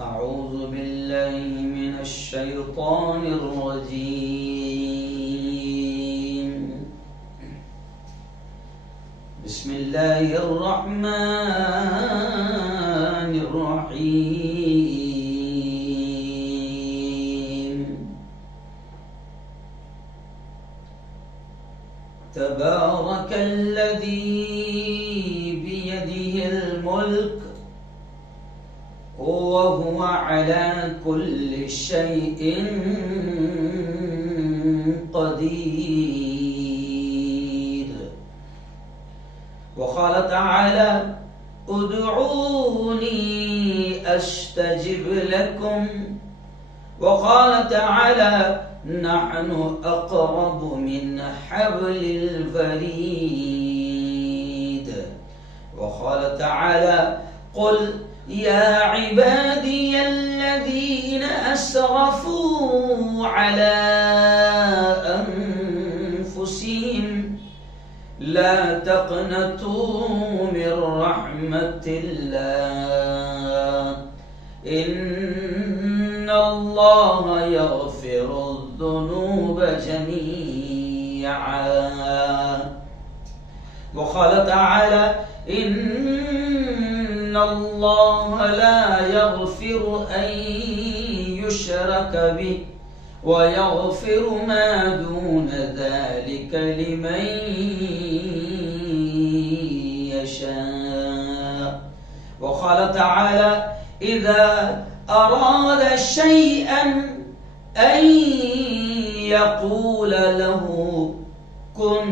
أعوذ بالله من الشيطان الرجيم. بسم الله الرحمن الرحيم. تبارك الذي بيده الملك وهو على كل شيء قدير. وقال تعالى: ادعوني أستجب لكم. وقال تعالى: نحن أقرب من حبل الوريد. وقال تعالى: قل يا عبادي الذين أسرفوا على أنفسهم لا تقنطوا من رحمة الله إن الله يغفر الذنوب جميعا. وقال تعالى: إن الله لا يغفر أن يشرك به ويغفر ما دون ذلك لمن يشاء. وقال تعالى: إذا أراد شيئا أن يقول له كن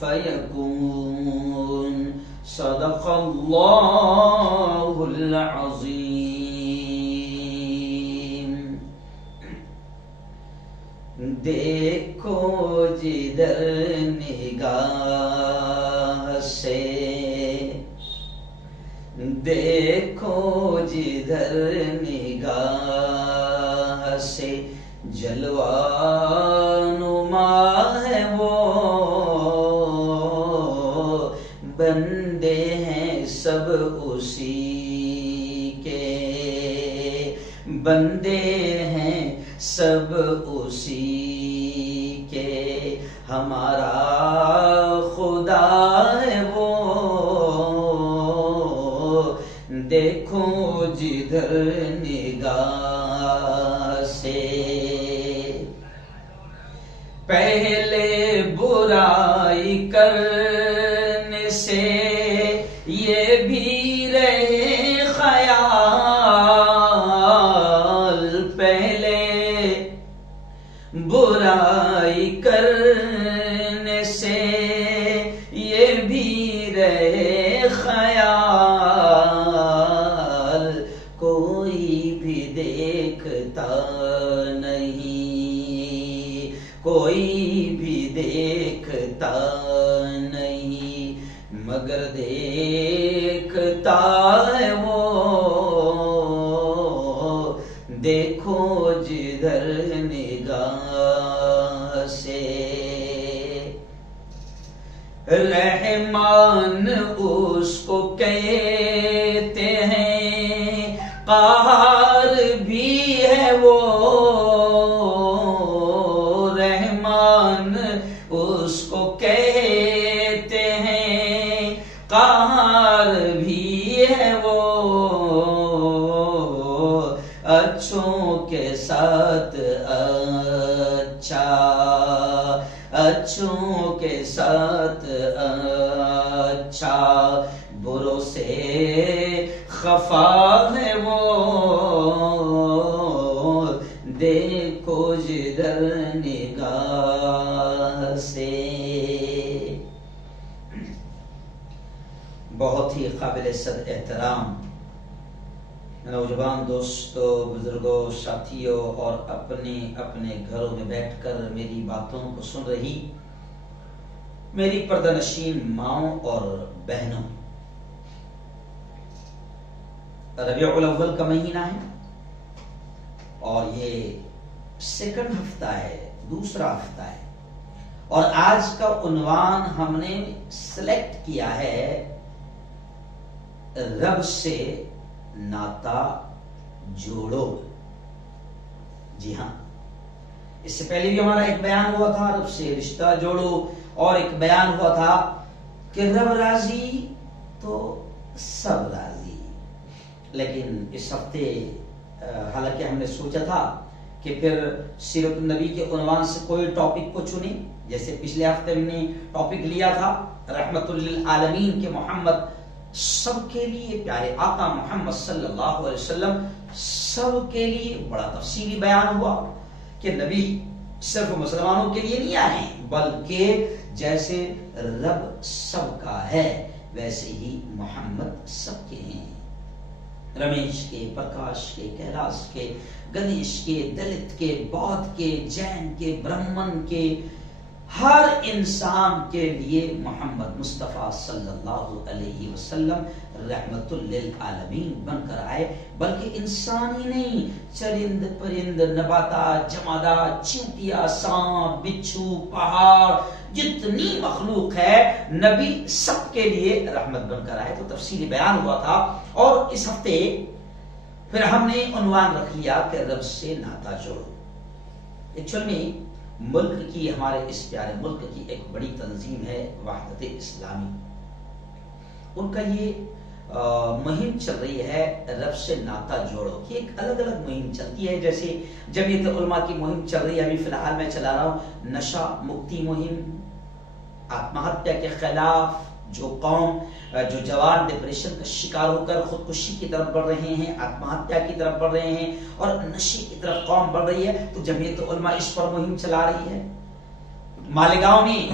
فيكون. صدق اللہ العظیم. دیکھو جدھر نگاہ سے، دیکھو جدھر نگاہ سے، جلوہ نما ہے وہ، بندے ہیں سب اسی کے، بندے ہیں سب اسی کے، ہمارا خدا ہے وہ، دیکھو جدھر نگاہ سے. پہلے برائی کر سے یہ بھی رہے خیال، پہلے برائی کرنے سے یہ بھی رہے خیال، کوئی بھی دیکھتا نہیں، کوئی بھی دیکھتا نہیں، مگر دیکھتا ہے وہ، دیکھو جدھر نگاہ سے. رحمان اس کو کہتے ہیں، قہار بھی ہے وہ، رحمان اس کو کہتے ہیں، قہار بھی ہے وہ، اچھوں کے ساتھ اچھا، اچھوں کے ساتھ اچھا، بروں سے خفا ہے وہ، دیکھو جدھر نگاہ سے. بہت ہی قابل صد احترام نوجوان دوستوں، بزرگوں، ساتھیوں اور اپنے اپنے گھروں میں بیٹھ کر میری باتوں کو سن رہی میری پردہ نشین ماؤں اور بہنوں، ربیع الاول کا مہینہ ہے اور یہ سیکنڈ ہفتہ ہے، دوسرا ہفتہ ہے، اور آج کا عنوان ہم نے سلیکٹ کیا ہے رب سے ناتا جوڑو. جی ہاں، اس سے پہلے بھی ہمارا ایک بیان ہوا تھا رب سے رشتہ جوڑو، اور ایک بیان ہوا تھا کہ رب راضی تو سب راضی. لیکن اس ہفتے حالانکہ ہم نے سوچا تھا کہ پھر سیرت النبی کے عنوان سے کوئی ٹاپک کو چنیں، جیسے پچھلے ہفتے ہم نے ٹاپک لیا تھا رحمت للعالمین کے محمد سب کے لیے، پیارے آقا محمد صلی اللہ علیہ وسلم سب کے لیے. بڑا تفصیلی بیان ہوا کہ نبی صرف مسلمانوں کے لیے نہیں آئے، بلکہ جیسے رب سب کا ہے ویسے ہی محمد سب کے ہیں. رمیش کے، پرکاش کے، کیلاش کے، گنیش کے، دلت کے، بودھ کے، جین کے، برہمن کے، ہر انسان کے لیے محمد مصطفیٰ صلی اللہ علیہ وسلم رحمت للعالمین بن کر آئے. بلکہ انسان ہی نہیں، چرند پرند، نباتات، جمادات، چیونٹیاں، سانپ، بچھو، پہاڑ، جتنی مخلوق ہے نبی سب کے لیے رحمت بن کر آئے. تو تفصیلی بیان ہوا تھا. اور اس ہفتے پھر ہم نے عنوان رکھ لیا کہ رب سے ناتا جوڑو. ایکچوئل میں ملک کی، ہمارے اس پیارے ملک کی ایک بڑی تنظیم ہے وحدت اسلامی. ان کا یہ مہم چل رہی ہے رب سے ناتا جوڑو کی. ایک الگ الگ مہم چلتی ہے، جیسے جمعیت علماء کی مہم چل رہی ہے، ابھی فی الحال میں چلا رہا ہوں نشہ مکتی مہم، آتما ہتیا کے خلاف. جو قوم، جو جوان ڈپریشن کا شکار ہو کر خودکشی کی طرف بڑھ رہے ہیں، آتما ہتیا کی طرف بڑھ رہے ہیں، اور نشے کی طرف قوم بڑھ رہی ہے، تو جمعیت علماء اس پر مہم چلا رہی ہے. مالیگاؤں میں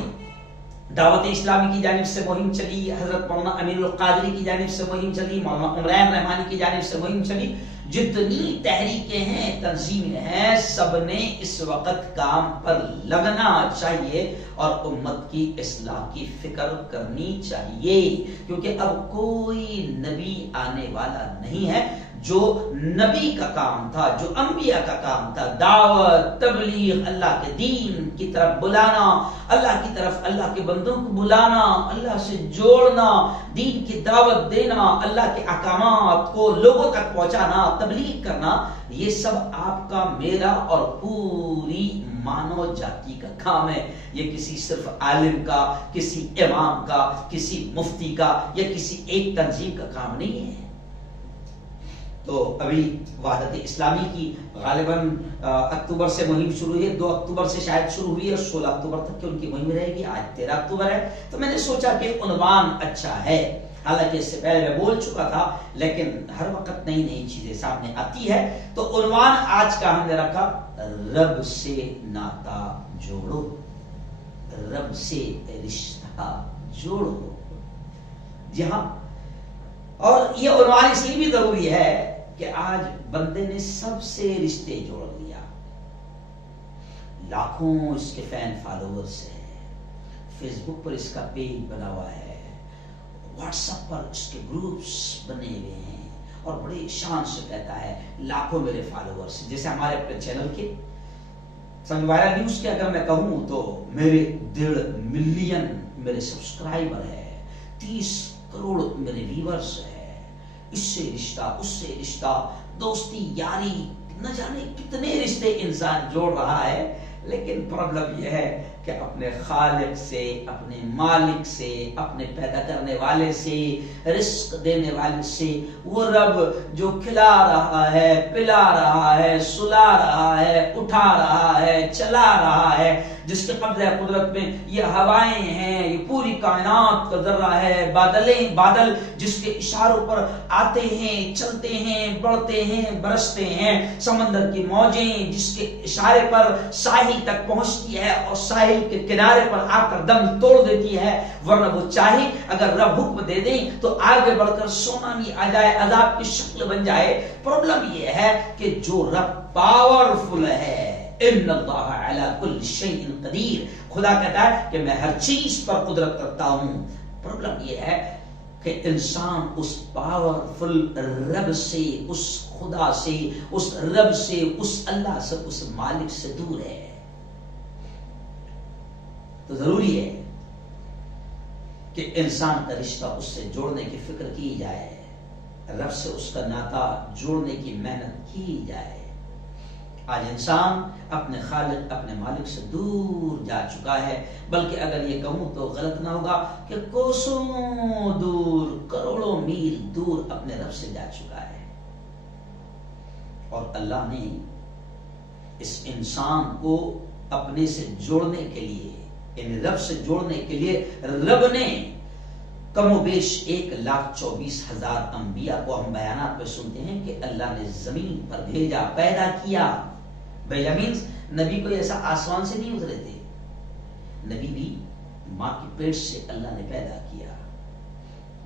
دعوت اسلامی کی جانب سے مہم چلی، حضرت مولانا امیر القادری کی جانب سے مہم چلی، مولانا عمران رحمانی کی جانب سے مہم چلی. جتنی تحریکیں ہیں، تنظیمیں ہیں، سب نے اس وقت کام پر لگنا چاہیے اور امت کی اصلاح کی فکر کرنی چاہیے. کیونکہ اب کوئی نبی آنے والا نہیں ہے. جو نبی کا کام تھا، جو انبیاء کا کام تھا، دعوت، تبلیغ، اللہ کے دین کی طرف بلانا، اللہ کی طرف اللہ کے بندوں کو بلانا، اللہ سے جوڑنا، دین کی دعوت دینا، اللہ کے احکامات کو لوگوں تک پہنچانا، تبلیغ کرنا، یہ سب آپ کا، میرا اور پوری مانو جاتی کا کام ہے. یہ کسی صرف عالم کا، کسی امام کا، کسی مفتی کا یا کسی ایک تنظیم کا کام نہیں ہے. تو ابھی وحدت اسلامی کی غالباً اکتوبر سے مہم شروع ہوئی ہے، 2 اکتوبر سے شاید شروع ہوئی ہے اور 16 اکتوبر تک کی ان کی مہم رہے گی. آج 13 اکتوبر ہے، تو میں نے سوچا کہ عنوان اچھا ہے. حالانکہ اس سے پہلے میں بول چکا تھا، لیکن ہر وقت نئی نئی چیزیں سامنے آتی ہے. تو عنوان آج کا ہم نے رکھا رب سے ناتا جوڑو، رب سے رشتہ جوڑو. جی ہاں، اور یہ عنوان اس لیے بھی ضروری ہے کہ آج بندے نے سب سے رشتے جوڑ لیا. لاکھوں اس کے فین فالوورز ہیں، فیس بک پر اس کا پیج بنا ہوا ہے، واٹس ایپ پر اس کے گروپس بنے ہوئے ہیں، اور بڑی شان سے کہتا ہے لاکھوں میرے فالوورز. جیسے ہمارے اپنے چینل کے وائرل نیوز کے اگر میں کہوں تو میرے 1.5 ملین میرے سبسکرائبر ہے، 30 کروڑ میرے ویورز ہے. اس سے رشتہ، اس سے رشتہ، دوستی، یاری، نہ جانے کتنے رشتے انسان جوڑ رہا ہے. لیکن پرابلم یہ ہے کہ اپنے خالق سے، اپنے مالک سے، اپنے پیدا کرنے والے سے، رزق دینے والے سے، وہ رب جو کھلا رہا ہے، پلا رہا ہے، سلا رہا ہے، اٹھا رہا ہے، چلا رہا ہے، جس کے قبضہ قدرت میں یہ ہوائیں ہیں، یہ پوری کائنات کا ذرہ ہے، بادل جس کے اشاروں پر آتے ہیں، چلتے ہیں، بڑھتے ہیں، برستے ہیں، سمندر کی موجیں جس کے اشارے پر ساحل تک پہنچتی ہے اور ساحل کے کنارے پر آ کر دم توڑ دیتی ہے. ورنہ وہ چاہے اگر رب حکم دے دیں تو آگے بڑھ کر سونامی آ جائے، عذاب کی شکل بن جائے. پرابلم یہ ہے کہ جو رب پاورفل ہے، ان اللہ علی کل شیء قدیر، خدا کہتا ہے کہ میں ہر چیز پر قدرت رکھتا ہوں. پرابلم یہ ہے کہ انسان اس پاورفل رب سے، اس خدا سے، اس رب سے، اس اللہ سے، اس مالک سے دور ہے. تو ضروری ہے کہ انسان کا رشتہ اس سے جوڑنے کی فکر کی جائے. رب سے اس کا ناتا جوڑنے کی محنت کی جائے۔ آج انسان اپنے خالق اپنے مالک سے دور جا چکا ہے، بلکہ اگر یہ کہوں تو غلط نہ ہوگا کہ کوسوں دور، کروڑوں میل دور اپنے رب سے جا چکا ہے۔ اور اللہ نے اس انسان کو اپنے سے جوڑنے کے لیے، یعنی رب سے جوڑنے کے لیے رب نے کم و بیش 1,24,000 انبیاء کو ہم بیانات پہ سنتے ہیں کہ اللہ نے زمین پر بھیجا، پیدا کیا۔ بھیجا مینز نبی کو ایسا آسمان سے نہیں اترے تھے، نبی بھی ماں کی پیٹ سے اللہ نے پیدا کیا۔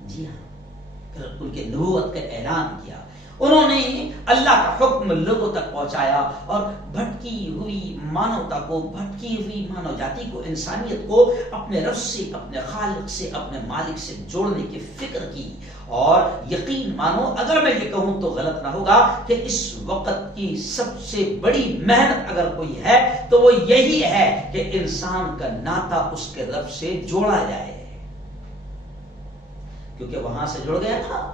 جی ہاں، پھر ان کے نبوت کا اعلان کیا، انہوں نے اللہ کا حکم لوگوں تک پہنچایا، اور بھٹکی ہوئی مانوتا کو، بھٹکی ہوئی مانو جاتی کو، انسانیت کو اپنے رب سے، اپنے خالق سے، اپنے مالک سے جوڑنے کی فکر کی۔ اور یقین مانو، اگر میں یہ کہوں تو غلط نہ ہوگا کہ اس وقت کی سب سے بڑی محنت اگر کوئی ہے تو وہ یہی ہے کہ انسان کا ناتا اس کے رب سے جوڑا جائے، کیونکہ وہاں سے جڑ گیا تھا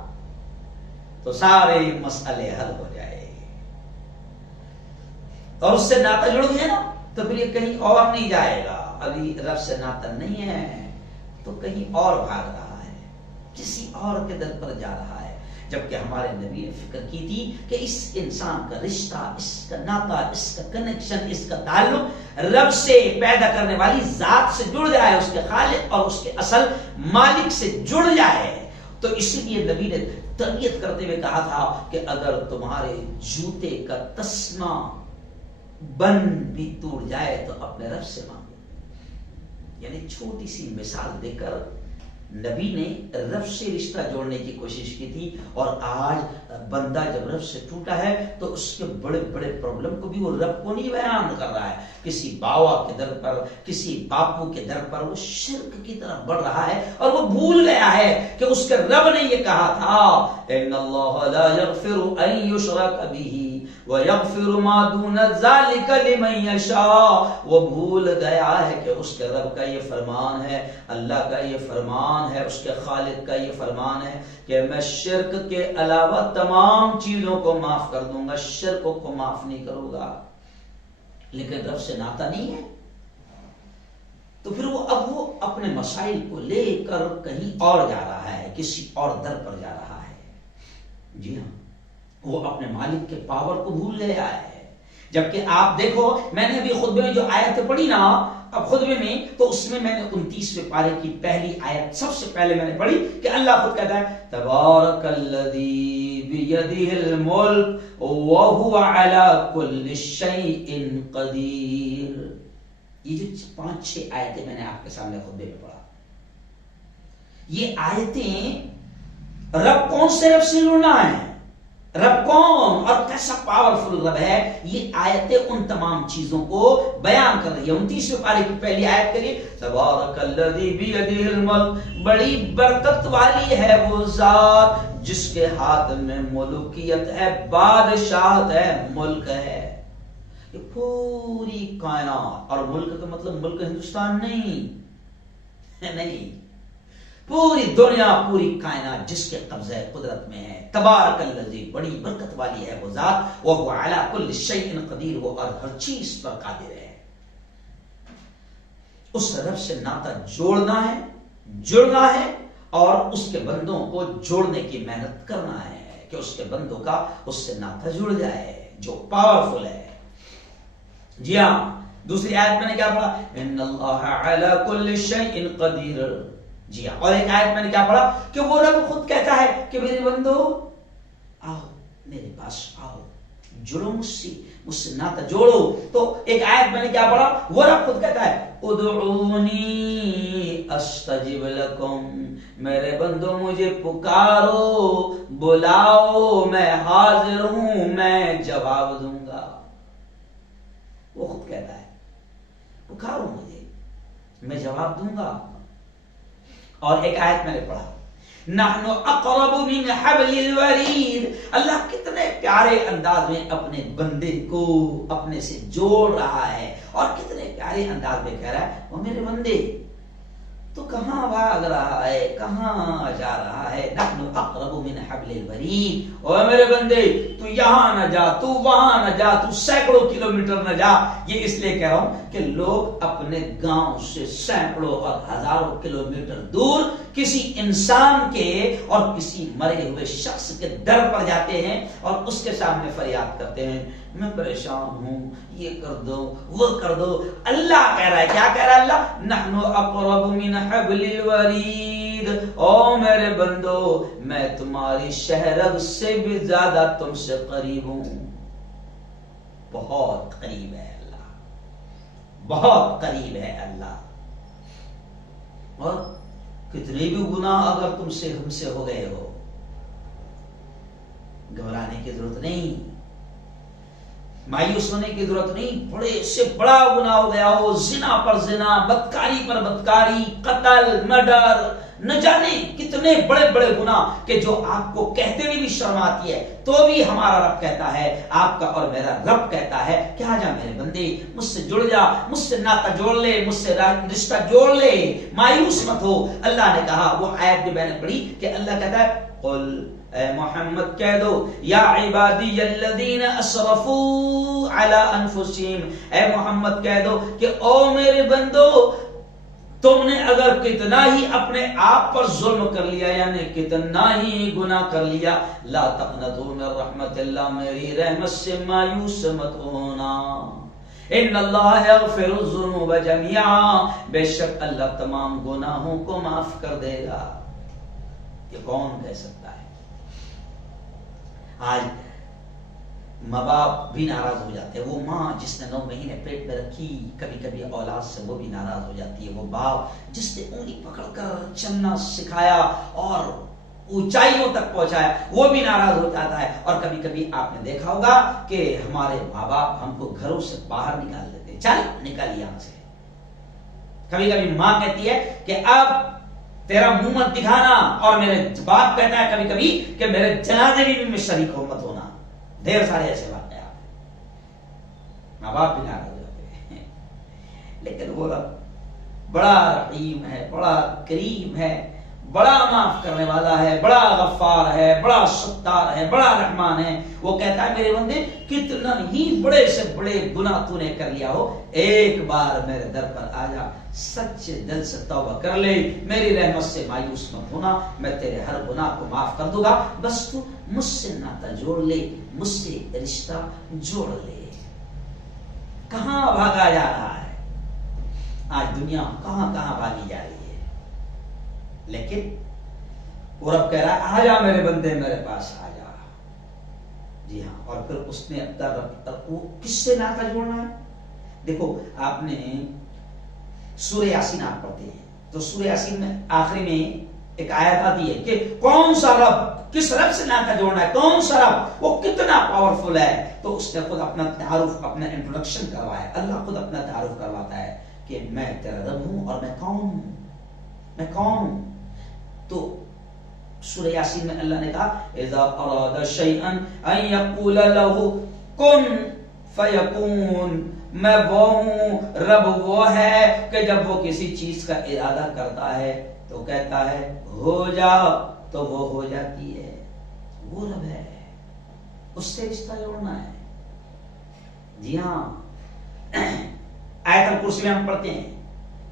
تو سارے مسئلے حل ہو جائے، اور اس سے ناتا جڑ گیا نا تو پھر یہ کہیں اور نہیں جائے گا۔ ابھی رب سے ناتا نہیں ہے تو کہیں اور بھاگ رہا ہے، کسی اور کے در پر جا رہا ہے، جبکہ ہمارے نبی نے فکر کی تھی کہ اس انسان کا رشتہ، اس کا ناتا، اس کا کنیکشن، اس کا تعلق رب سے، پیدا کرنے والی ذات سے جڑ جائے، اس کے خالق اور اس کے اصل مالک سے جڑ جائے۔ تو اسی لیے نبی نے تربیت کرتے ہوئے کہا تھا کہ اگر تمہارے جوتے کا تسمہ بند بھی ٹوٹ جائے تو اپنے رب سے مانگو۔ یعنی چھوٹی سی مثال دے کر نبی نے رب سے رشتہ جوڑنے کی کوشش کی تھی، اور آج بندہ جب رب سے ٹوٹا ہے تو اس کے بڑے بڑے پرابلم کو بھی وہ رب کو نہیں بیان کر رہا ہے، کسی باوا کے در پر، کسی باپو کے در پر وہ شرک کی طرف بڑھ رہا ہے، اور وہ بھول گیا ہے کہ اس کے رب نے یہ کہا تھا ان اللہ لا یغفر ان یشرک بہ ویغفر ما دون ذلک لمن یشاء۔ وہ بھول گیا ہے کہ اس کے رب کا یہ فرمان ہے، اللہ کا یہ فرمان ہے، اس کے خالق کا یہ فرمان ہے کہ میں شرک کے علاوہ تمام چیزوں کو معاف کر دوں گا، شرک کو معاف نہیں کروں گا۔ لیکن رب سے ناتا نہیں ہے تو پھر اب وہ اپنے مسائل کو لے کر کہیں اور جا رہا ہے، کسی اور در پر جا رہا ہے۔ جی ہاں، وہ اپنے مالک کے پاور کو بھول گیا ہے۔ جبکہ آپ دیکھو، میں نے ابھی خطبے میں جو آیت پڑھی نا، اب خطبے میں تو اس میں نے 29ویں پارے کی پہلی آیت سب سے پہلے میں نے پڑھی کہ اللہ خود کہتا ہے تبارک الذی بیدہ الملک وہو علی کل شیء قدیر۔ یہ جو 5-6 آیتیں میں نے آپ کے سامنے خطبے میں پڑھا، یہ آیتیں رب کون سے رب سے جڑنا ہے، رب کون اور کیسا پاورفل رب ہے، یہ آیتیں ان تمام چیزوں کو بیان کر رہی ہے۔ 29ویں پارے کی پہلی آیت کریے، تبارک الذی بیدہ الملک، بڑی برکت والی ہے وہ ذات جس کے ہاتھ میں ملوکیت ہے، بادشاہت ہے، ملک ہے۔ یہ پوری کائنات، اور ملک کا مطلب ملک ہندوستان نہیں، پوری دنیا، پوری کائنات جس کے قبضہ قدرت میں ہے۔ تبارک الذی، بڑی برکت والی ہے وہ ذات، وہو علی کل شیء قدیر، وہ ہر چیز پر قادر ہے۔ اس رب سے ناتا جوڑنا ہے، جڑنا ہے، اور اس کے بندوں کو جوڑنے کی محنت کرنا ہے کہ اس کے بندوں کا اس سے ناتا جڑ جائے جو پاورفل ہے۔ جی ہاں، دوسری آیت میں نے کیا پڑھا، ان اللہ علی کل شیء قدیر۔ جی ہاں، اور ایک آیت میں نے کیا پڑھا کہ وہ رب خود کہتا ہے کہ میرے بندو آؤ میرے پاس آؤ، جڑو مجھ سے ناتا جوڑو۔ تو ایک آیت میں نے کیا پڑھا، وہ رب خود کہتا ہے ادعونی استجب لکم، میرے بندو مجھے پکارو، بلاؤ، میں حاضر ہوں، میں جواب دوں گا۔ وہ خود کہتا ہے پکارو مجھے، میں جواب دوں گا۔ اور ایک آیت میں نے پڑھا، نحن اقرب من حبل الورید، اللہ کتنے پیارے انداز میں اپنے بندے کو اپنے سے جوڑ رہا ہے، اور کتنے پیارے انداز میں کہہ رہا ہے وہ میرے بندے تو کہاں بھاگ رہا ہے، کہاں جا رہا ہے؟ نحن اقرب من حبل الورید، اوے میرے بندے تو یہاں نہ جا، تو وہاں نہ جا، تو سینکڑوں کلومیٹر نہ جا۔ یہ اس لیے کہہ رہا ہوں کہ لوگ اپنے گاؤں سے سینکڑوں اور ہزاروں کلومیٹر دور کسی انسان کے اور کسی مرے ہوئے شخص کے در پر جاتے ہیں اور اس کے سامنے فریاد کرتے ہیں، میں پریشان ہوں، یہ کر دو، وہ کر دو۔ اللہ کہہ رہا ہے، کیا کہہ رہا ہے اللہ؟ نحن اقرب من حبل الورید، او میرے بندو میں تمہاری شہرگ سے بھی زیادہ تم سے قریب ہوں، بہت قریب ہے اللہ، بہت قریب ہے اللہ۔ اور کتنے بھی گناہ اگر تم سے ہم سے ہو گئے ہو، گھبرانے کی ضرورت نہیں، مایوس ہونے کی ضرورت نہیں۔ بڑے سے بڑا گناہ ہو گیا ہو، زنا پر زنا، بدکاری پر بدکاری، قتل، مرڈر، نہ جانے کتنے بڑے بڑے گناہ کہ جو آپ کو کہتے ہوئے بھی شرم آتی ہے، تو بھی ہمارا رب کہتا ہے، آپ کا اور میرا رب کہتا ہے کہ آ جا میرے بندے، مجھ سے جڑ جا، مجھ سے ناتا جوڑ لے، مجھ سے رشتہ جوڑ لے، مایوس مت ہو۔ اللہ نے کہا، وہ آیت بھی میں نے پڑھی کہ اللہ کہتا ہے قل، اے محمد کہہ دو، یا عبادی الذین اسرفوا علی انفسہم، اے محمد کہہ دو کہ او میرے بندو، تم نے اگر کتنا ہی اپنے آپ پر ظلم کر لیا، یعنی کتنا ہی گناہ کر لیا، لا تقنطوا من رحمت اللہ، میری رحمت سے مایوس مت ہونا، ان اللہ یغفر الذنوب جميعا، بے شک اللہ تمام گناہوں کو معاف کر دے گا۔ یہ کون کہہ سکتا ہے؟ آج ماں باپ بھی ناراض ہو جاتے ہیں، وہ ماں جس نے 9 مہینے پیٹ میں رکھی، کبھی کبھی اولاد سے وہ بھی ناراض ہو جاتی ہے، وہ باپ جس نے انگلی پکڑ کر چلنا سکھایا اور اونچائیوں تک پہنچایا، وہ بھی ناراض ہو جاتا ہے۔ اور کبھی کبھی آپ نے دیکھا ہوگا کہ ہمارے ماں باپ ہم کو گھروں سے باہر نکال دیتے ہیں، چل نکل یہاں سے۔ کبھی کبھی ماں کہتی ہے کہ اب تیرا منہ مت دکھانا، اور میرے باپ کہتا ہے کبھی کبھی کہ میرے جنازے بھی میں شریک ہو مت ہونا۔ ڈھیر سارے ایسے واقعات ہیں، ماں باپ بھی ناراض ہو جاتے ہیں، لیکن وہ رب بڑا رحیم ہے، بڑا کریم ہے، بڑا معاف کرنے والا ہے، بڑا غفار ہے، بڑا ستار ہے، بڑا رحمان ہے۔ وہ کہتا ہے میرے بندے کتنا ہی بڑے سے بڑے گناہ تو نے کر لیا ہو، ایک بار میرے در پر آ جا، سچے دل سے توبہ کر لے، میری رحمت سے مایوس مت ہونا، میں تیرے ہر گناہ کو معاف کر دوں گا، بس تو مجھ سے ناتا جوڑ لے، مجھ سے رشتہ جوڑ لے۔ کہاں بھاگا جا رہا ہے آج دنیا، کہاں کہاں بھاگی جا رہی ہے، لیکن وہ رب کہہ رہا ہے آ جا میرے بندے، میرے پاس آ جا۔ جی ہاں، اور پھر اس نے اپنا رب وہ کس سے ناتا جوڑنا ہے؟ دیکھو آپ نے سورہ یاسین آپ پڑھتے ہیں تو سورہ یاسین میں آخری میں ایک آیت آتی ہے کہ کون سا رب، کس رب سے ناتا جوڑنا ہے، کون سا رب، وہ کتنا پاورفل ہے۔ تو اس نے خود اپنا تعارف، اپنا انٹروڈکشن کروایا، اللہ خود اپنا تعارف کرواتا ہے کہ میں تیرا رب ہوں اور میں کون ہوں، میں کون ہوں۔ تو سورہ یاسین میں اللہ نے کہا اذا اراد شیئا ان یقول له کن فیکون، میں وہ ہوں، رب وہ ہے کہ جب وہ کسی چیز کا ارادہ کرتا ہے تو کہتا ہے ہو جا تو وہ ہو جاتی ہے، وہ رب ہے، اس سے رشتہ جوڑنا ہے۔ جی ہاں، آیت الکرسی میں ہم پڑھتے ہیں،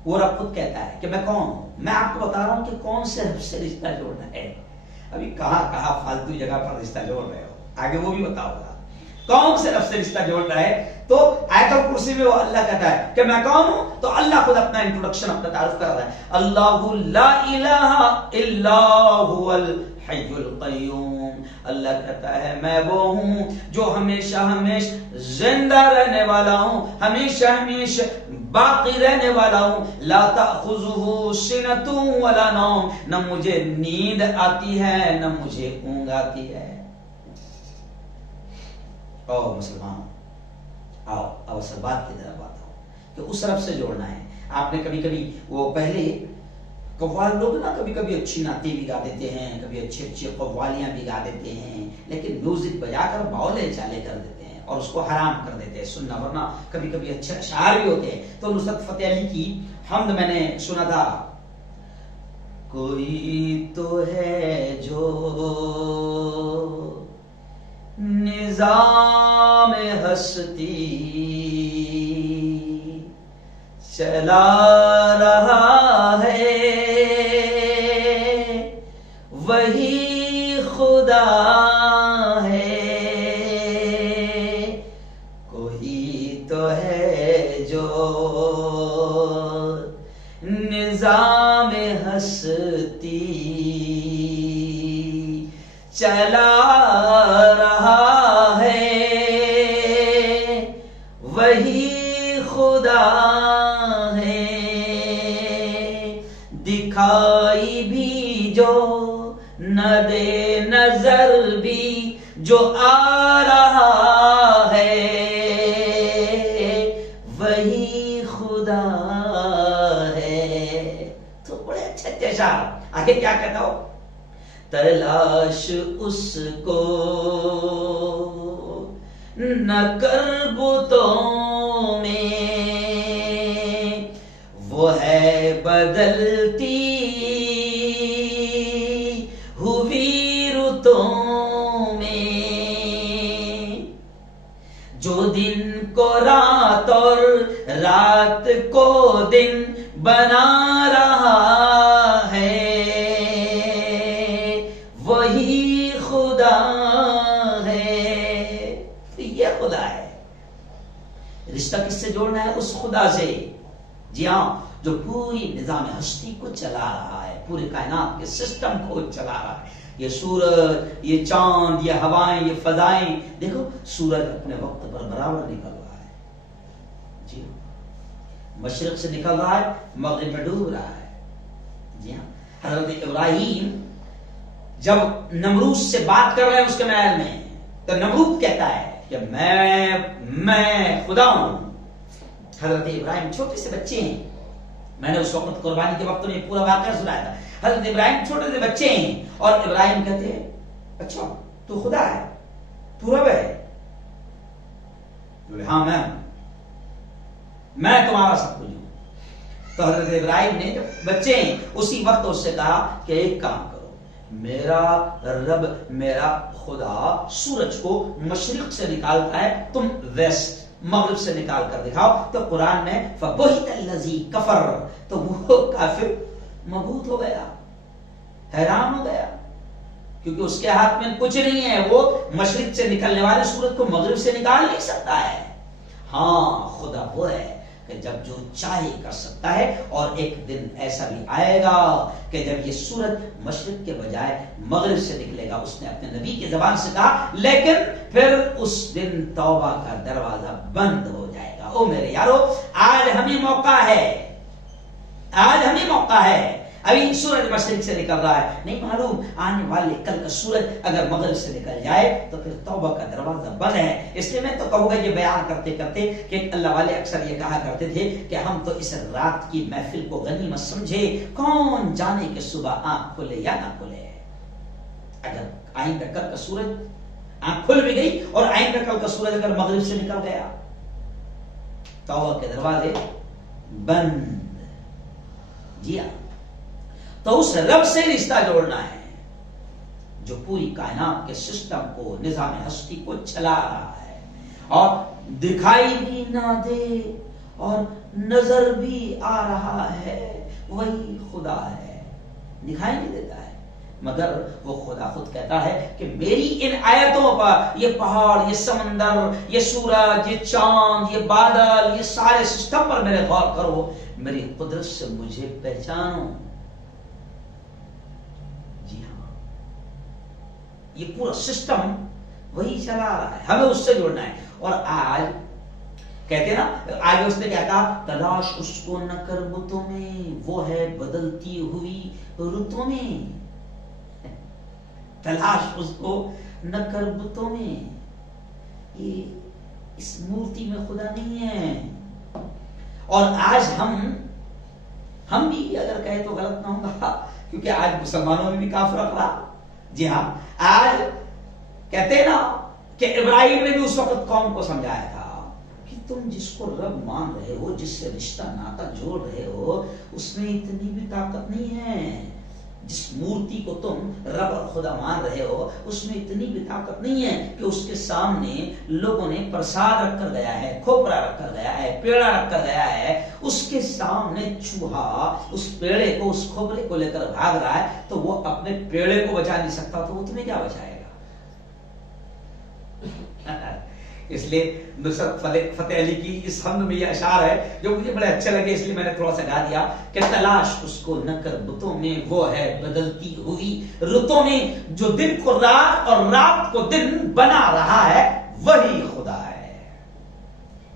وہ رب خود کہتا ہے کہ میں کون ہوں۔ میں آپ کو بتا رہا ہوں کہ کون سے رب سے رشتہ جوڑنا ہے، ابھی کہاں کہاں فالتو جگہ پر رشتہ جوڑ رہے ہو، آگے وہ بھی بتاؤ گا کون سے رب سے رشتہ جوڑنا ہے۔ تو آیت الکرسی میں وہ اللہ کہتا ہے کہ میں کون ہوں، تو اللہ خود اپنا انٹروڈکشن، اپنا تعارف کر رہا ہے، اللہ لا الہ الا هو الحی القیوم، اللہ کہتا ہے میں وہ ہوں جو ہمیشہ ہمیشہ زندہ رہنے والا ہوں، ہمیشہ ہمیشہ باقی رہنے والا ہوں، لا تأخذہ سنۃ ولا نوم، نہ مجھے نیند آتی ہے نہ مجھے اونگ آتی ہے۔ او مسلمان آؤ اب اصل بات کی طرف آتا ہوں کہ اس رب سے جوڑنا ہے۔ آپ نے کبھی کبھی وہ پہلے قوال لوگ نا کبھی کبھی اچھی نعتیں بھی گا دیتے ہیں، کبھی اچھی اچھی قوالیاں بھی گا دیتے ہیں، لیکن میوزک بجا کر باولے چالے کر دیتے ہیں اور اس کو حرام کر دیتے ہیں سننا، ورنہ کبھی کبھی اچھے اشعار بھی ہوتے ہیں۔ تو نصرت فتح علی کی حمد میں نے سنا تھا کوئی تو ہے جو نظام ہستی چلا رہا ہے، وہی خدا ہے۔ کوئی تو ہے جو نظام ہستی چلا رہا ہے، وہی خدا ہے۔ دکھائی بھی جو نہ دے، نظر بھی جو آ رہا ہے، وہی خدا ہے۔ تو بڑے اچھے شعر آگے کیا کہتا ہو؟ تلاش اس کو نہ کر بتوں میں، وہ ہے بدلتی ہوئی رتوں میں، جو دن کو رات اور رات کو دن بنا رہا ہے، وہی خدا ہے۔ تو یہ خدا ہے۔ رشتہ کس سے جوڑنا ہے؟ اس خدا سے، جی ہاں، جو پوری نظام ہستی کو چلا رہا ہے، پورے کائنات کے سسٹم کو چلا رہا ہے۔ یہ سورج، یہ چاند، یہ ہوائیں، یہ فضائیں، دیکھو سورج اپنے وقت پر برابر نکل رہا ہے، جی ہاں، مشرق سے نکل رہا ہے، مغرب میں ڈوب رہا ہے، جی ہاں۔ حضرت ابراہیم جب نمرود سے بات کر رہے ہیں اس کے محل میں، تو نمرود کہتا ہے کہ میں خدا ہوں۔ حضرت ابراہیم چھوٹے سے بچے ہیں، میں نے اس وقت قربانی کے وقت میں پورا واقعہ سنایا تھا۔ حضرت ابراہیم چھوٹے سے بچے ہیں اور ابراہیم کہتے ہیں اچھا تو خدا ہے، تو رب ہے؟ ہاں میں تمہارا سب کچھ ہوں۔ تو حضرت ابراہیم نے جب بچے ہیں اسی وقت اس سے کہا کہ ایک کام کرو، میرا رب، میرا خدا سورج کو مشرق سے نکالتا ہے، تم ویسٹ مغرب سے نکال کر دکھاؤ۔ تو قرآن میں فَبُہِتَ الَّذِي كَفَرَ، تو وہ کافر مبہوت ہو گیا، حیران ہو گیا، کیونکہ اس کے ہاتھ میں کچھ نہیں ہے، وہ مشرق سے نکلنے والے سورج کو مغرب سے نکال نہیں سکتا ہے۔ ہاں خدا وہ ہے کہ جب جو چاہے کر سکتا ہے، اور ایک دن ایسا بھی آئے گا کہ جب یہ سورج مشرق کے بجائے مغرب سے نکلے گا۔ اس نے اپنے نبی کی زبان سے کہا، لیکن پھر اس دن توبہ کا دروازہ بند ہو جائے گا۔ او میرے یارو، آج ہمیں موقع ہے، آج ہمیں موقع ہے۔ ابھی سورج مشرق سے نکل رہا ہے، نہیں معلوم آنے والے کل کا سورج اگر مغرب سے نکل جائے تو پھر توبہ کا دروازہ بند ہے۔ اس لیے میں تو کہوں گا یہ بیان کرتے کرتے کہ اللہ والے اکثر یہ کہا کرتے تھے کہ ہم تو اس رات کی محفل کو غنیمت سمجھے، کون جانے کہ صبح آنکھ کھلے یا نہ کھلے۔ اگر آئندہ کل کا سورج آنکھ کھل بھی گئی اور آئندہ کل کا سورج اگر مغرب سے نکل گیا، توبہ کے دروازے بند۔ جی ہاں، تو اس رب سے رشتہ جوڑنا ہے جو پوری کائنات کے سسٹم کو، نظام ہستی کو چلا رہا ہے، اور دکھائی بھی نہ دے اور نظر بھی آ رہا ہے، وہی خدا ہے۔ دکھائی نہیں دیتا ہے مگر وہ خدا خود کہتا ہے کہ میری ان آیتوں پر، یہ پہاڑ، یہ سمندر، یہ سورج، یہ چاند، یہ بادل، یہ سارے سسٹم پر میرے غور کرو، میری قدرت سے مجھے پہچانو۔ جی ہاں، یہ پورا سسٹم وہی چلا رہا ہے، ہمیں اس سے جوڑنا ہے۔ اور آج کہتے ہیں نا، آج اس نے کیا کہا، تلاش اس کو نہ کر بتوں میں، وہ ہے بدلتی ہوئی رتوں میں۔ تلاش اس کو نہ کر بتوں میں، یہ اس مورتی میں خدا نہیں ہے۔ اور آج ہم بھی اگر کہے تو غلط نہ ہوگا، کیونکہ آج مسلمانوں میں بھی کافر اقرا۔ جی ہاں، آج کہتے ہیں نا کہ ابراہیم نے بھی اس وقت قوم کو سمجھایا تھا کہ تم جس کو رب مان رہے ہو، جس سے رشتہ ناتا جوڑ رہے ہو، اس میں اتنی بھی طاقت نہیں ہے۔ جس مورتی کو تم رب اور خدا مان رہے ہو اس میں اتنی بھی طاقت نہیں ہے کہ اس کے سامنے لوگوں نے پرساد رکھ کر گیا ہے، کھوپرا رکھ کر گیا ہے، پیڑا رکھ کر گیا ہے، اس کے سامنے چوہا اس پیڑے کو اس کھوپرے کو لے کر بھاگ رہا ہے تو وہ اپنے پیڑے کو بچا نہیں سکتا تو وہ تمہیں کیا بچائے گا؟ اس لیے نصرت فتح علی کی اس حمد میں یہ اشعار ہے جو مجھے بڑے اچھے لگے، اس لیے میں نے تھوڑا سا گا دیا کہ تلاش اس کو نہ کر بتوں میں، وہ ہے بدلتی ہوئی رتوں میں، جو دن کو رات اور رات کو دن بنا رہا ہے وہی خدا ہے۔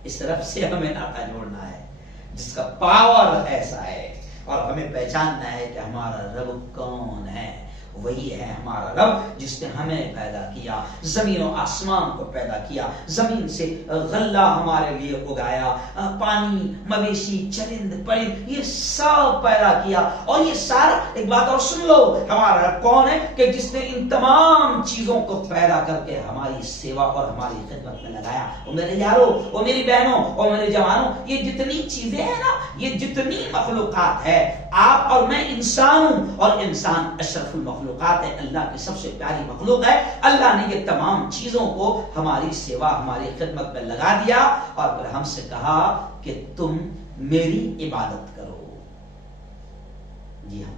اس طرف سے ہمیں ناطا جوڑنا ہے جس کا پاور ایسا ہے، اور ہمیں پہچاننا ہے کہ ہمارا رب کون ہے۔ وہی ہے ہمارا رب جس نے ہمیں پیدا کیا، زمین و آسمان کو پیدا کیا، زمین سے غلہ ہمارے لیے اگایا، پانی، مویشی، چرند پرند یہ سب پیدا کیا، اور یہ سارا ایک بات اور سن لو، ہمارا رب کون ہے کہ جس نے ان تمام چیزوں کو پیدا کر کے ہماری سیوا اور ہماری خدمت میں لگایا۔ اور میرے یارو، اور میری بہنوں، اور میرے جوانوں، یہ جتنی چیزیں ہیں نا، یہ جتنی مخلوقات ہے، آپ اور میں انسان ہوں، اور انسان اشرف المخلوقات ہے، اللہ کی سب سے پیاری مخلوق ہے۔ اللہ نے یہ تمام چیزوں کو ہماری سیوا، ہماری خدمت میں لگا دیا، اور پھر ہم سے کہا کہ تم میری عبادت کرو۔ جی ہاں،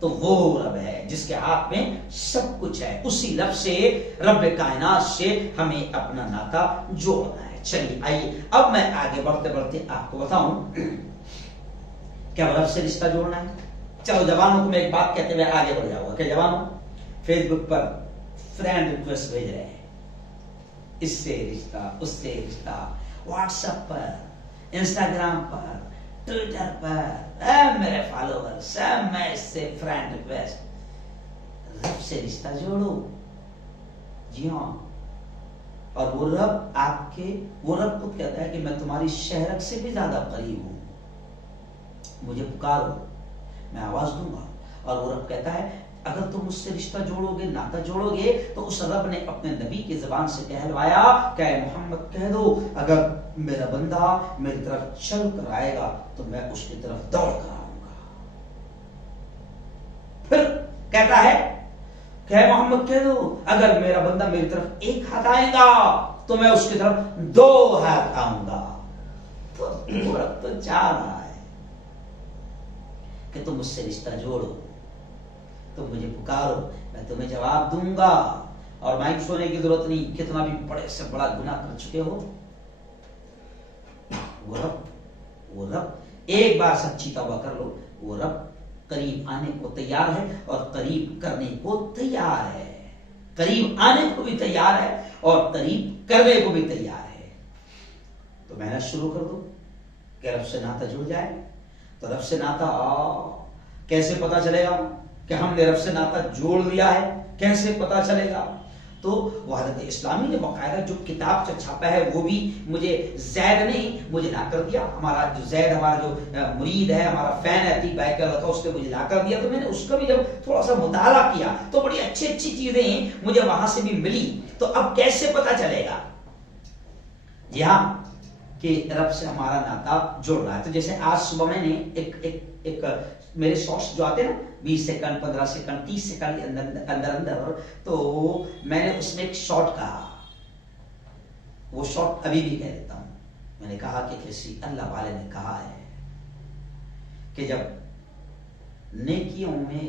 تو وہ رب ہے جس کے ہاتھ میں سب کچھ ہے، اسی رب سے، رب کائنات سے ہمیں اپنا ناطا جوڑنا ہے۔ چلیے آئیے اب میں آگے بڑھتے بڑھتے آپ کو بتاؤں کیا رب سے رشتہ جوڑنا ہے۔ چلو جوانوں کو میں ایک بات کہتے ہوئے آگے بڑھ جاؤں گا کہ جوانوں فیس بک پر فرینڈ ریکویسٹ بھیج رہے ہیں، اس سے رشتہ، اس سے رشتہ، واٹس ایپ پر، انسٹاگرام پر، ٹویٹر پر، اے میرے فالوورز، میں اس سے فرینڈ ریکویسٹ، رب سے رشتہ جوڑو۔ جی ہاں، اور وہ رب آپ کے، وہ رب خود کہتا ہے کہ میں تمہاری شہرت سے بھی زیادہ قریب ہوں، مجھے پکارو میں آواز دوں گا۔ اور وہ رب کہتا ہے اگر تم اس سے رشتہ جوڑو گے، ناطا جوڑو گے، تو اس رب نے اپنے نبی کی زبان سے کہلوایا کہ اے محمد کہہ دو اگر میرا بندہ میری طرف چل کر آئے گا تو میں اس کی طرف دوڑ کر آؤں گا۔ پھر کہتا ہے کہ اے محمد کہہ دو اگر میرا بندہ میری طرف ایک ہاتھ آئے گا تو میں اس کی طرف 2 ہاتھ آؤں گا۔ تو وہ رب تو چاہ رہا ہے کہ تم اس سے رشتہ جوڑو، تم مجھے پکارو، میں تمہیں جواب دوں گا، اور مائک سونے کی ضرورت نہیں، کتنا بھی بڑے سے بڑا گناہ کر چکے ہو، وہ رب ایک بار سچی توبہ کر لو، وہ رب قریب آنے کو تیار ہے اور قریب کرنے کو تیار ہے، قریب آنے کو بھی تیار ہے اور قریب کرنے کو بھی تیار ہے۔ تو محنت شروع کر دو کہ رب سے ناطا جڑ جائے۔ تو رب سے ناطا کیسے پتا چلے گا کہ ہم نے رب سے ناطا جوڑ لیا ہے؟ کیسے پتا چلے گا؟ تو وحدت اسلامی نے باقاعدہ جو کتاب چھاپا ہے وہ بھی مجھے زید نے مجھے لا کر دیا، ہمارا جو زید ہمارا جو مرید ہے، ہمارا فین ہے عتیق بھائی کا لڑکا، اس نے مجھے لا کر دیا۔ تو میں نے اس کا بھی جب تھوڑا سا مطالعہ کیا تو بڑی اچھی اچھی چیزیں مجھے وہاں سے بھی ملی۔ تو اب کیسے پتا چلے گا؟ جی ہاں، کہ رب سے ہمارا ناطا جڑ رہا ہے۔ تو جیسے آج صبح میں نے ایک میرے شارٹس جو آتے ہیں نا 20 سیکنڈ 15 سیکنڈ 30 سیکنڈ کے اندر تو میں نے اس میں ایک شارٹ کہا، وہ شارٹ ابھی بھی کہہ دیتا ہوں۔ میں نے کہا کہ کسی اللہ والے نے کہا ہے کہ جب نیکیوں میں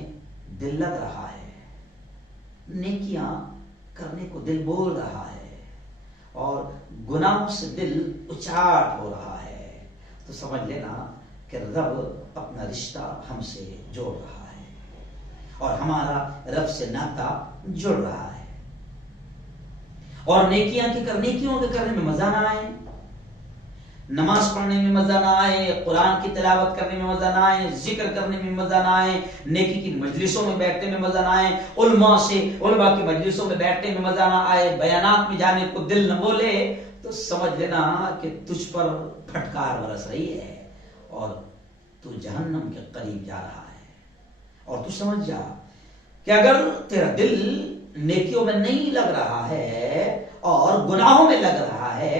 دل لگ رہا ہے، نیکیاں کرنے کو دل بول رہا ہے اور گناہوں سے دل اچاٹ ہو رہا ہے، تو سمجھ لینا کہ رب اپنا رشتہ ہم سے جوڑ رہا ہے اور ہمارا رب سے ناطا جڑ رہا ہے۔ اور نیکیوں کے کرنے میں مزہ نہ آئے، نماز پڑھنے میں مزہ نہ آئے، قرآن کی تلاوت کرنے میں مزہ نہ آئے، ذکر کرنے میں مزہ نہ آئے، نیکی کی مجلسوں میں بیٹھنے میں مزہ نہ آئے، علماء کی مجلسوں میں بیٹھنے میں مزہ نہ آئے، بیانات میں جانے کو دل نہ بولے، تو سمجھ لینا کہ تجھ پر پھٹکار برس رہی ہے اور تو جہنم کے قریب جا رہا ہے۔ اور تو سمجھ جا کہ اگر تیرا دل نیکیوں میں نہیں لگ رہا ہے اور گناہوں میں لگ رہا ہے،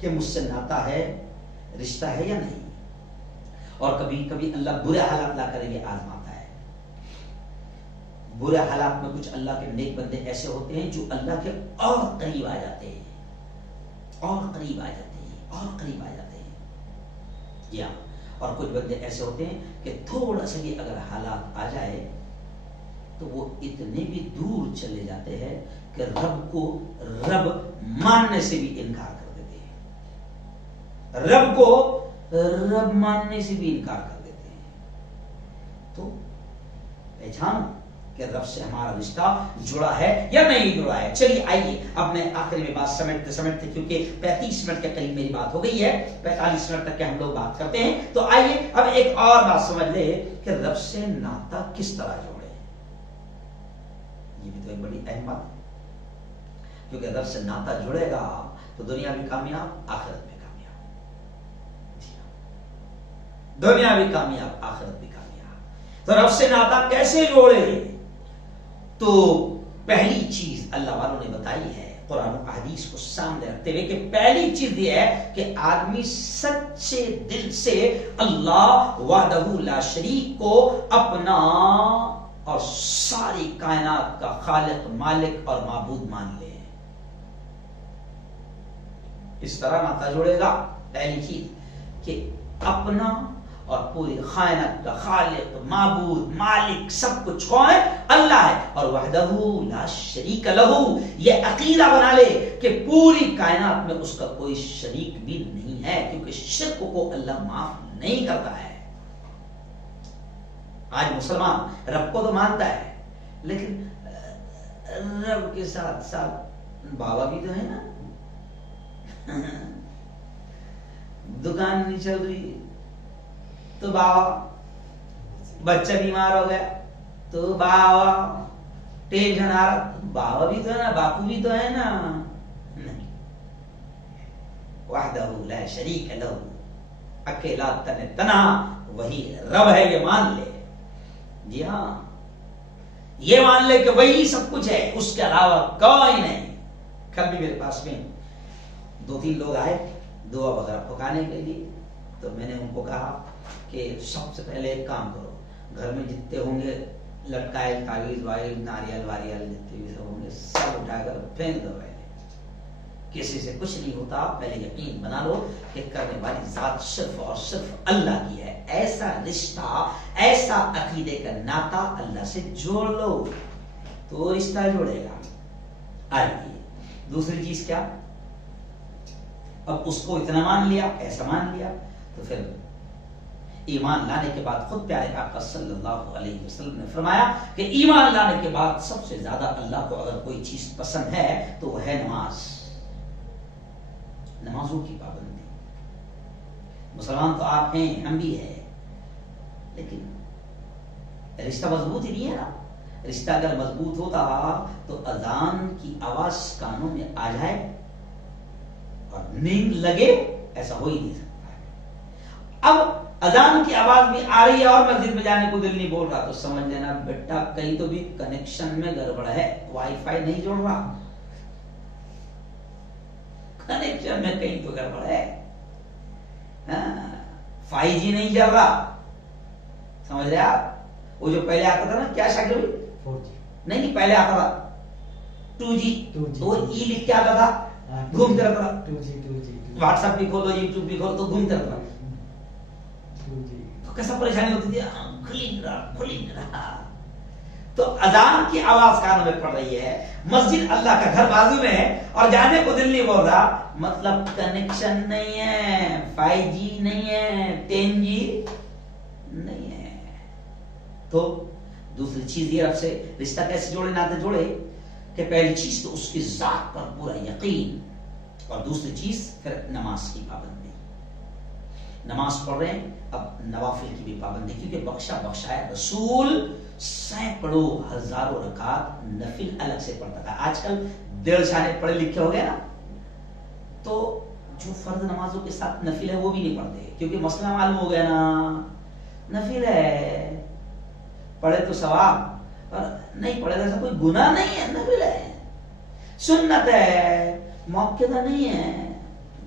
کہ مجھ سے ناتا ہے، رشتہ ہے یا نہیں. اور کبھی کبھی اللہ برے حالات لا کر یہ آزماتا ہے. برے حالات میں کچھ اللہ کے نیک بندے ایسے ہوتے ہیں جو اللہ کے اور قریب آ جاتے ہیں، اور قریب آ جاتے ہیں، اور قریب آ جاتے ہیں. جی ہاں. اور کچھ بندے ایسے ہوتے ہیں کہ تھوڑا سا بھی اگر حالات آ جائے تو وہ اتنے بھی دور چلے جاتے ہیں کہ رب کو رب ماننے سے بھی انکار کر دیتے ہیں. رب کو رب ماننے سے بھی انکار کر دیتے ہیں. تو پہچانو کہ رب سے ہمارا رشتہ جڑا ہے یا نہیں جڑا ہے. چلیے آئیے اب میں آخر میں بات سمجھتے کیونکہ 35 منٹ کے قریب میری بات ہو گئی ہے، 45 منٹ تک کے ہم لوگ بات کرتے ہیں. تو آئیے اب ایک اور بات سمجھ لے کہ رب سے ناتا کس طرح جوڑے. یہ بھی تو ایک بڑی اہم بات ہے، کیونکہ رب سے ناتا جڑے گا تو دنیا بھی کامیاب، آخرت بھی کامیاب. دنیا بھی کامیاب، آخرت بھی کامیاب. تو رب سے ناتا کیسے جوڑے؟ تو پہلی چیز اللہ والوں نے بتائی ہے قرآن و حدیث کو سامنے رکھتے ہوئے کہ پہلی چیز یہ ہے کہ آدمی سچے دل سے اللہ وحدہ لا شریک کو اپنا اور ساری کائنات کا خالق، مالک اور معبود مان لے. اس طرح ناتا جوڑے گا. پہلی چیز کہ اپنا اور پوری کائنات کا خالق، معبود، مالک سب کچھ کون ہے؟ اللہ ہے. اور وحدہ لا شریک لہ، یہ عقیدہ بنا لے کہ پوری کائنات میں اس کا کوئی شریک بھی نہیں ہے، کیونکہ شرک کو اللہ معاف نہیں کرتا ہے. آج مسلمان رب کو تو مانتا ہے، لیکن رب کے ساتھ ساتھ بابا بھی تو ہے نا. دکان نہیں چل رہی تو بابا، بچہ بیمار ہو گیا تو بابا، ٹینشن آ رہا بابا بھی تو ہے نا، باپو بھی تو ہے نا. نہیں، وحدہ لا شریک لہ، اکیلا تنہا وہی رب ہے، یہ مان لے. جی ہاں، یہ مان لے کہ وہی سب کچھ ہے، اس کے علاوہ کوئی نہیں. کل بھی میرے پاس میں 2-3 لوگ آئے دعا وغیرہ پکانے کے لیے، تو میں نے ان کو کہا کہ سب سے پہلے ایک کام کرو، گھر میں جتنے ہوں گے لٹکائے تعویذ وائل ناریل واریل جتنے بھی ہوں گے سب اٹھا کر پھینک دو. پہلے کسی سے کچھ نہیں ہوتا، پہلے یقین بنا لو کہ کرنے والی ذات صرف اور صرف اللہ کی ہے. ایسا رشتہ، ایسا عقیدے کا ناتا اللہ سے جوڑ لو تو رشتہ جوڑے گا. آئیے دوسری چیز کیا؟ اب اس کو اتنا مان لیا، ایسا مان لیا، تو پھر ایمان لانے کے بعد خود پیارے آقا صلی اللہ علیہ وسلم نے فرمایا کہ ایمان لانے کے بعد سب سے زیادہ اللہ کو اگر کوئی چیز پسند ہے تو وہ ہے نماز، نمازوں کی پابندی. مسلمان تو آپ ہیں، ہم بھی ہیں، لیکن رشتہ مضبوط ہی نہیں ہے نا. رشتہ اگر مضبوط ہوتا تو اذان کی آواز کانوں میں آ جائے اور نیند لگے، ایسا ہو ہی نہیں سکتا. اب اذان کی آواز بھی آ رہی ہے اور مسجد میں جانے کو دل نہیں بول رہا تو سمجھ لینا بیٹا کہیں تو بھی کنیکشن میں گڑبڑ ہے، وائی فائی نہیں جوڑ رہا، کنیکشن میں کہیں تو گڑبڑ ہے، 5G نہیں چل رہا. سمجھ رہے آپ؟ وہ جو پہلے آتا تھا نا، کیا شکل ہوئی 4G نہیں، پہلے آتا تھا 2G، تو ای لکھ کے آتا تھا، گھومتے رہتا تھا. 2G واٹس ایپ بھی کھولو، یوٹیوب بھی کھولو تو گھومتے رہتا تھا. تو کیسا پریشانی ہوتی تھی، کھلیں رہا. تو اذان کی آواز کانوں میں پڑ رہی ہے، مسجد اللہ کا گھر بازو میں ہے اور جانے کو دل نہیں بول رہا، مطلب کنیکشن نہیں ہے، 5G نہیں ہے، 10G نہیں ہے. تو دوسری چیز یہ رب سے رشتہ کیسے جوڑے، ناتے جوڑے کہ پہلی چیز تو اس کی ذات پر پورا یقین، اور دوسری چیز پھر نماز کی پابندی. نماز پڑھ رہے ہیں، اب نوافل کی بھی پابندی، کیونکہ بخشا ہے رسول سینکڑوں ہزاروں رکعات نفل الگ سے پڑھتا تھا. آج کل 1.5 سال پڑھے لکھے ہو گئے نا، تو جو فرض نمازوں کے ساتھ نفل ہے وہ بھی نہیں پڑھتے، کیونکہ مسئلہ معلوم ہو گیا نا، نفل ہے پڑھے تو ثواب، اور نہیں پڑھے تو ایسا کوئی گناہ نہیں ہے، نفل ہے، سنت ہے، موقع نہیں ہے،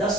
10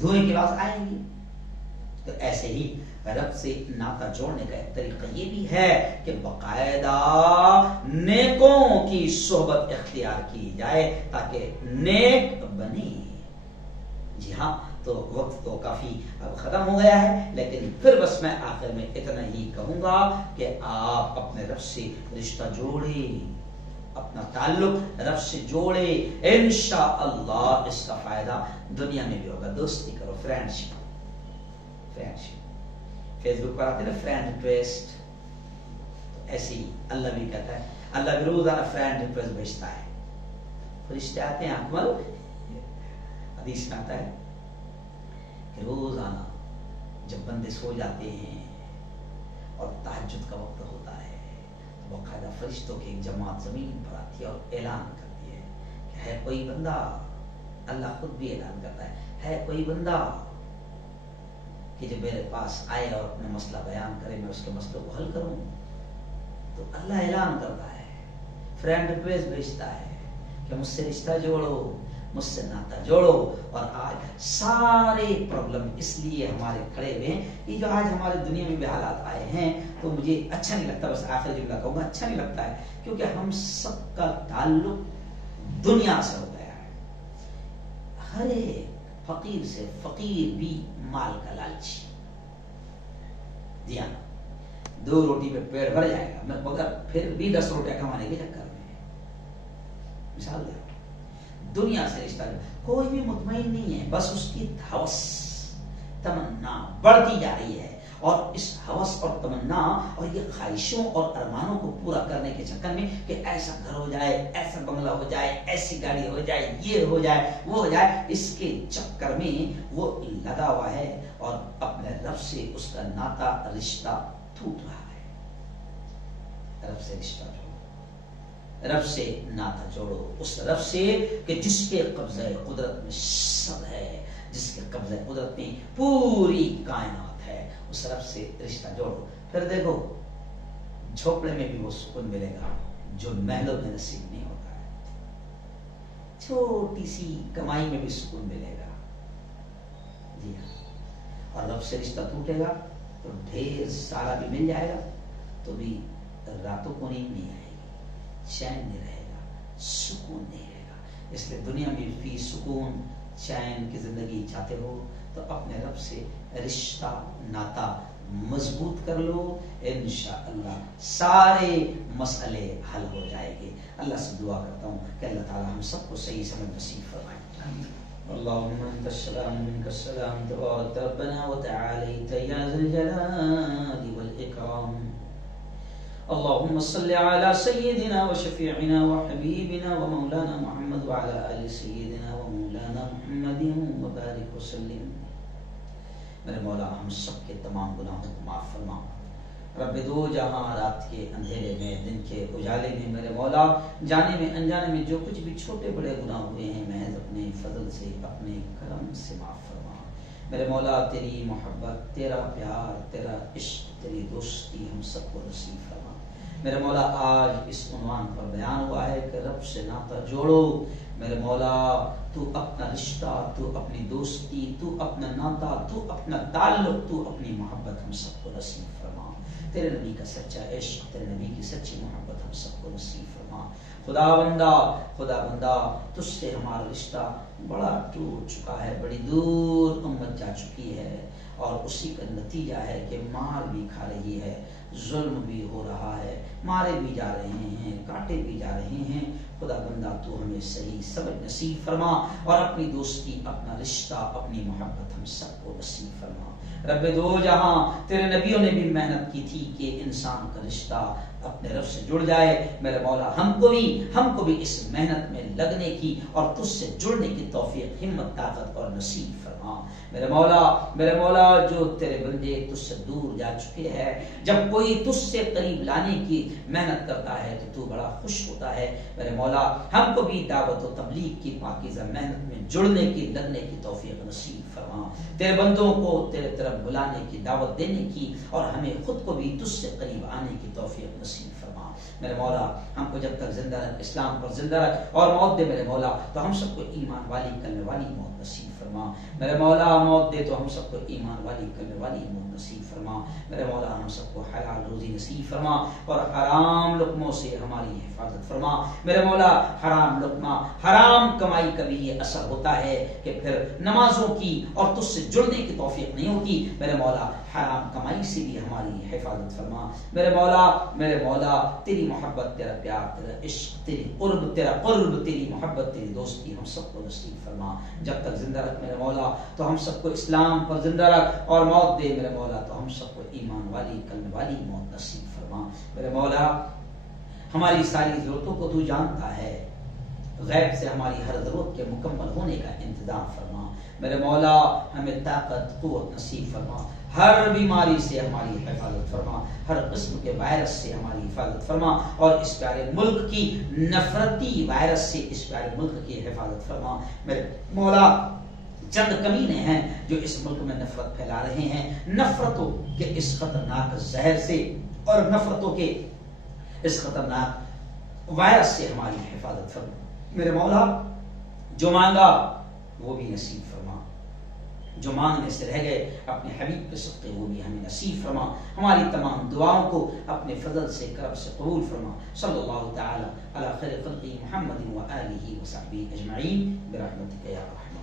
دھوئیں کی آواز آئے گی. تو ایسے ہی رب سے ناتا جوڑنے کا ایک طریقہ یہ بھی ہے کہ باقاعدہ نیکوں کی صحبت اختیار کی جائے تاکہ نیک بنے. جی ہاں، تو وقت تو کافی اب ختم ہو گیا ہے، لیکن پھر بس میں آخر میں اتنا ہی کہوں گا کہ آپ اپنے رب سے رشتہ جوڑیں، اپنا تعلق رب سے جوڑے، انشاءاللہ اس کا فائدہ دنیا میں بھی ہوگا. دوستی کرو، فرینڈشپ. فیس بک پر آتے ہیں فرینڈ ریکویسٹ، ایسے ہی اللہ بھی کہتا ہے، اللہ بھی روزانہ فرینڈ ریکویسٹ بھیجتا ہے. فرشتے آتے ہیں اکمل، حدیث میں آتا ہے کہ روزانہ جب بندے سو جاتے ہیں اور تہجد کا وقت ہوتا ہے تو باقاعدہ فرشتوں کی ایک جماعت زمین پر آتی ہے اور اعلان کرتی ہے کہ ہے کوئی بندہ. اللہ خود بھی اعلان کرتا ہے کوئی بندہ کہ جب میرے پاس آئے اور اپنا مسئلہ بیان کرے، میں اس کے مسئلے کو حل کروں. تو اللہ اعلان کرتا ہے، فرینڈ ریکویسٹ بھیجتا ہے کہ مجھ سے رشتہ جوڑو، مجھ سے ناتا جوڑو. اور آج سارے پرابلم اس لیے ہمارے کھڑے ہوئے ہیں، یہ جو آج ہمارے دنیا میں بھی حالات آئے ہیں تو مجھے اچھا نہیں لگتا. بس آخر جملہ کہوں گا، اچھا نہیں لگتا ہے کیونکہ ہم سب کا تعلق دنیا سے ہو گیا ہے. ہر ایک فقیر سے فقیر بھی مال کا لالچی. دیا 2 روٹی پہ پیٹ بھر جائے گا مگر پھر بھی 10 روٹیاں کمانے کے چکر میں. مثال دے دنیا سے رشتہ کوئی بھی مطمئن نہیں ہے، بس اس کی ہوس تمنا بڑھتی جا رہی ہے، اور اس ہوس اور تمنا اور یہ خواہشوں اور ارمانوں کو پورا کرنے کے چکر میں کہ ایسا گھر ہو جائے، ایسا بنگلہ ہو جائے، ایسی گاڑی ہو جائے، یہ ہو جائے، وہ ہو جائے، اس کے چکر میں وہ لگا ہوا ہے اور اپنے رب سے اس کا ناتا رشتہ ٹوٹ رہا ہے. رب سے رشتہ جوڑو، رب سے ناتا جوڑو، اس رب سے کہ جس کے قبضہ قدرت میں سب ہے، جس کے قبضہ قدرت میں پوری کائنات ہے. اس رب سے رشتہ جوڑو، پھر دیکھو جھوپڑے میں بھی وہ سکون ملے گا جو محلوں میں نصیب نہیں ہوتا ہے. چھوٹی سی کمائی میں بھی سکون ملے گا. جی ہاں، اور رب سے رشتہ ٹوٹے گا تو ڈھیر سارا بھی مل جائے گا تو بھی راتوں کو نیند نہیں آئے گی، چین نہیں رہے گا، سکون نہیں رہے گا. اس لیے دنیا میں بھی سکون چین کی زندگی چاہتے ہو تو اپنے رب سے رشتہ ناتا مضبوط کر لو، انشاءاللہ سارے مسئلے حل ہو جائیں گے. اللہ سے دعا کرتا ہوں کہ اللہ تعالی ہم سب کو صحیح سمجھ نصیب فرمائے. اللهم انت السلام منك السلام تبارك ربنا وتعاليت يا ذا الجلال والاكرام. اللهم صل على سيدنا وشفيعنا وحبيبنا ومولانا محمد وعلى آل سيدنا ومولانا محمد وبارك وسلم. میرے مولا ہم سب کے تمام گناہوں کو معاف فرما. رب دو جہاں رات کے اندھیرے میں دن کے اجالے میں میرے مولا جانے میں انجانے میں جو کچھ بھی چھوٹے بڑے گناہ ہوئے ہیں محض اپنے فضل سے اپنے کرم سے معاف فرما. میرے مولا تیری محبت، تیرا پیار، تیرا عشق، تیری دوستی ہم سب کو نصیب فرما. میرے مولا آج اس عنوان پر بیان ہوا ہے کہ رب سے ناتا جوڑو. میرے مولا تو اپنا رشتہ، تو اپنی دوستی، تو اپنا ناتا، تو اپنا تعلق، تو اپنی محبت ہم سب کو نصیب فرما. تیرے نبی کا سچا عشق، تیرے نبی کی سچی محبت ہم سب کو نصیب فرما. خدا بندہ تجھ سے ہمارا رشتہ بڑا ٹوٹ چکا ہے، بڑی دور امت جا چکی ہے، اور اسی کا نتیجہ ہے کہ مار بھی کھا رہی ہے، ظلم بھی ہو رہا ہے، مارے بھی جا رہے ہیں، کاٹے بھی جا رہے ہیں. خدا بندہ تو ہمیں صحیح سمجھ نصیب فرما اور اپنی دوستی، اپنا رشتہ، اپنی محبت ہم سب کو نصیب فرما. رب دو جہاں تیرے نبیوں نے بھی محنت کی تھی کہ انسان کا رشتہ اپنے رب سے جڑ جائے. میرے مولا ہم کو بھی اس محنت میں لگنے کی اور تجھ سے جڑنے کی توفیق، ہمت، طاقت اور نصیب فرما. میرے مولا جو تیرے بندے تجھ سے دور جا چکے ہیں، جب کوئی تجھ سے قریب لانے کی محنت کرتا ہے تو تو بڑا خوش ہوتا ہے. میرے مولا ہم کو بھی دعوت و تبلیغ کی پاکیزہ محنت میں جڑنے کی، لگنے کی توفیق نصیب فرما. تیرے بندوں کو تیرے طرف بلانے کی، دعوت دینے کی، اور ہمیں خود کو بھی تجھ سے قریب آنے کی توفیق نصیب فرما. میرے مولا ہم کو جب تک زندہ رکھ، اسلام پر زندہ رکھ، اور موت دے میرے مولا تو ہم سب کو ایمان والی کلمے والی موت نصیب فرما میرے مولا، موت دے تو ہم سب کو ایمان والی کلمے والی موت نصیب فرما میرے مولا، ہم سب کو حلال روزی نصیب فرما اور حرام لقموں سے ہماری حفاظت فرما میرے مولا۔ حرام لقمہ، حرام کمائی کا بھی یہ اثر ہوتا ہے کہ پھر نمازوں کی اور تجھ سے جڑنے کی توفیق نہیں ہوتی میرے مولا، حرام کمائی سے بھی ہماری حفاظت فرما میرے مولا، تیری محبت، تیرا پیار، تیرا عشق، تیرا قرب، تیری محبت، تیری دوستی ہم سب کو نصیب فرما۔ جب تک زندہ رکھ میرے مولا تو ہم سب کو اسلام پر زندہ رکھ، اور موت دے میرے مولا تو ہم سب کو ایمان والی کلمے والی موت نصیب فرما میرے مولا۔ ہماری ساری ضرورتوں کو تو جانتا ہے، غیب سے ہماری ہر ضرورت کے مکمل ہونے کا انتظام فرما میرے مولا۔ ہمیں طاقت، قوت نصیب فرما، ہر بیماری سے ہماری حفاظت فرما، ہر قسم کے وائرس سے ہماری حفاظت فرما، اور اس پیارے ملک کی نفرتی وائرس سے اس پیارے ملک کی حفاظت فرما میرے مولا۔ چند کمینے ہیں جو اس ملک میں نفرت پھیلا رہے ہیں، نفرتوں کے اس خطرناک زہر سے اور نفرتوں کے اس خطرناک وائرس سے ہماری حفاظت فرما میرے مولا۔ جو مانگا وہ بھی نصیب فرما، جو مانگنے سے رہ گئے اپنے حبیب کے صدقے وہ بھی ہمیں نصیب فرما، ہماری تمام دعاؤں کو اپنے فضل سے، کرم سے قبول فرما۔ صلی اللہ تعالی علی خیر خلقہ محمد و آلہ و صحبہ اجمعین برحمتک یا ارحم